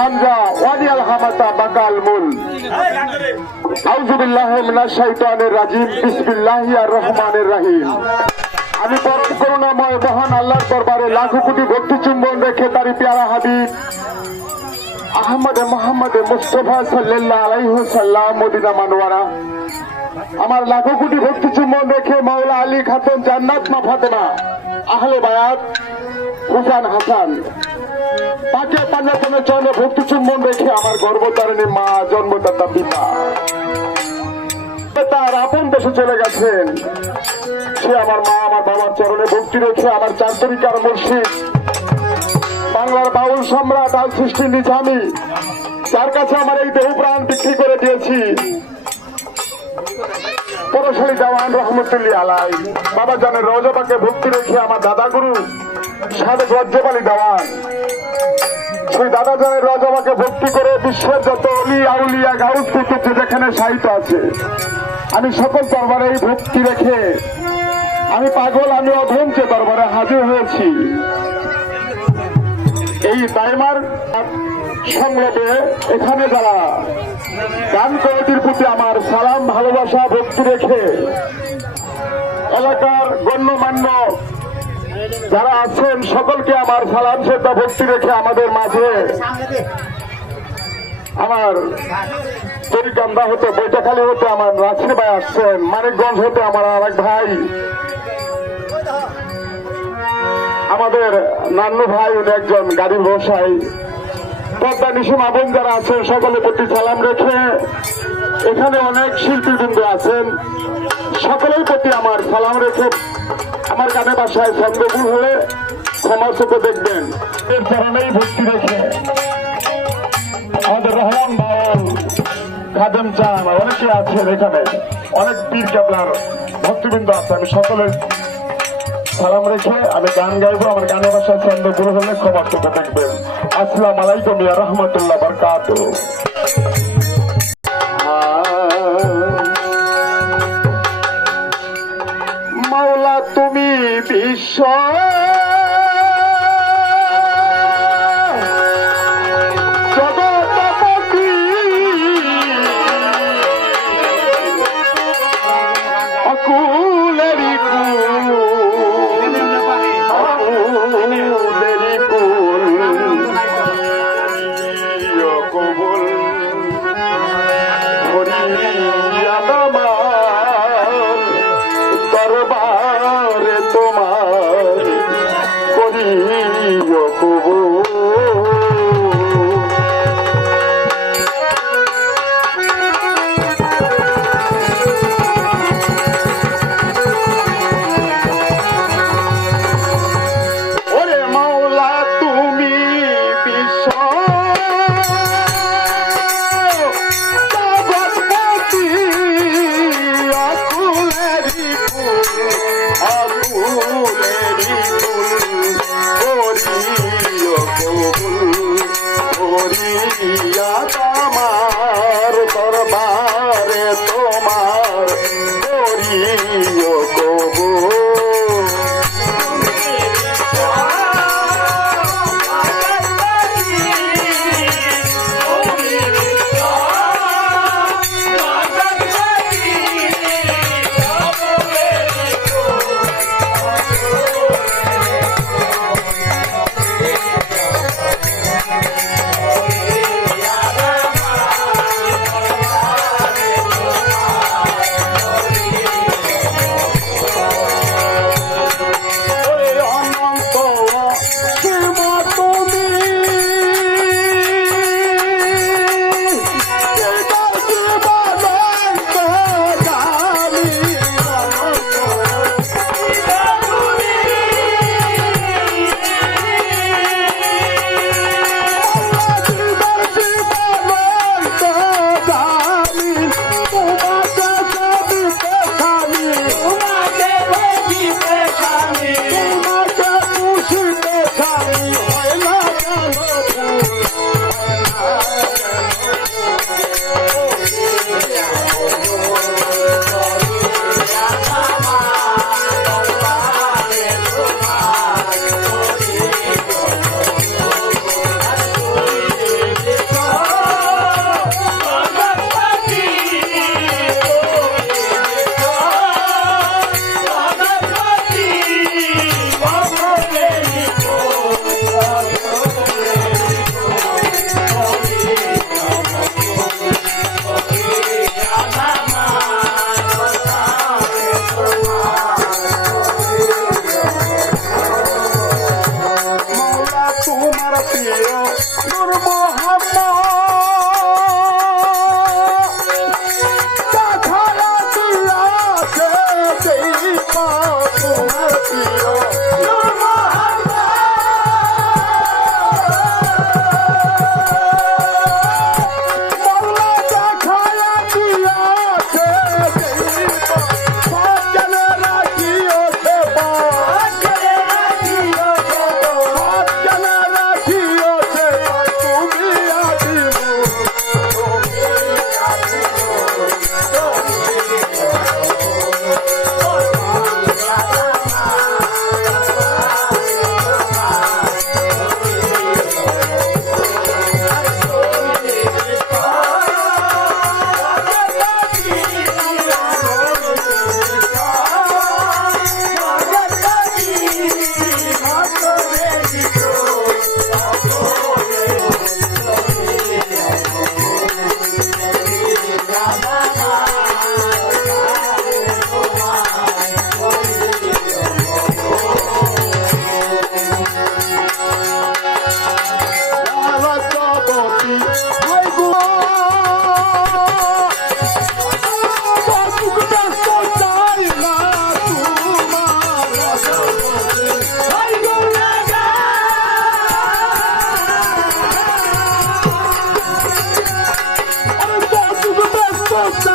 হামজা ওয়াদিয়াল হামাতা বাকাল মুল। আউযুবিল্লাহ মিনাশ শাইতানির রাজিম বিসমিল্লাহির রহমানির রহিম। আমি পরম করুণাময় মহান আল্লাহর দরবারে লাখো কোটি ভক্তি চুম্বন রেখে তারি পেয়ারা হাবিব, আহমদ মোহাম্মদ মুস্তফা সাল্লাল্লাহু আলাইহি সাল্লাম মদিনা মানওয়ারা। আমার লাখো কোটি ভক্তি চুম্বন রেখে মাওলা আলী খাতুন জান্নাত মা ফাতেমা, আহলে বায়াত হুসান হাসান। পাকে পাঞ্জাতনের চরণে ভক্তি চুম্বন রেখে আমার গর্ভতারিণী মা জন্মদাতা পিতা। তার আপন দেশে চলে গেছেন, সে আমার মা, আমার বাবার চরণে ভক্তি রেখে আমার চার তরিকার মুর্শিদ বাংলার বাউল সম্রাট আল সৃষ্টি নিজামি যার কাছে আমার এই দেহ প্রাণ বিক্রি করে দিয়েছি। পরশালী দেওয়ান রহমতুল্লি আলাই, বাবা জানের রজবাকে ভক্তি রেখে আমার দাদা গুরু সাবেক রজ্জবালী দেওয়ান। সেই দাদা জানের রজবাকে ভক্তি করে বিশ্বের যত অলি, আউলিয়া, গাউস যে যেখানে সাহিত্য আছে, আমি সকল দরবারে এই ভক্তি রেখে, আমি পাগল, আমি অধমকে দরবারে হাজির হয়েছি। এই দাইমার সংলাপে এখানে যারা গান কমিটির প্রতি আমার সালাম, ভালোবাসা, ভক্তি রেখে এলাকার গণ্যমান্য যারা আছেন, সকলকে আমার সালাম, শ্রদ্ধা, ভক্তি রেখে আমাদের মাঝে আমার তরিকান্দা হতে, বৈঠাখালী হতে আমার রাজশাহী ভাই আসছেন, মানিকগঞ্জ হতে আমার আর ভাই। আমাদের নান্নু ভাই, উনি একজন গাড়ির ব্যবসায়ী। পদ্মা নিশিম আবন যারা আছেন সকলের প্রতি সালাম রেখে এখানে অনেক শিল্পীবৃন্দ আছেন। সকলের প্রতি আমার সালাম রেখে আমার কানে বাসায় ছন্দভুল হলে ক্ষমা চোখে দেখবেন। এর কারণেই ভক্তি রেখে আমাদের রহমান বাউল, খাদেম চান, অনেকে আছেন এখানে। অনেক পীর কেবলার ভক্তিবৃন্দ আছে। আমি সকলের সালাম রেখে আমি গান গাইবো। আমার গানের ভাষায় ছন্দ পুরো হলে ক্ষমা চোখে দেখবেন। আসসালাম আলাইকুম ইয়া রহমতুল্লাহ বরকাত বিশ্ব আকুলেরি আমার প্রিয় নূর মোহাম্মদ। Let's!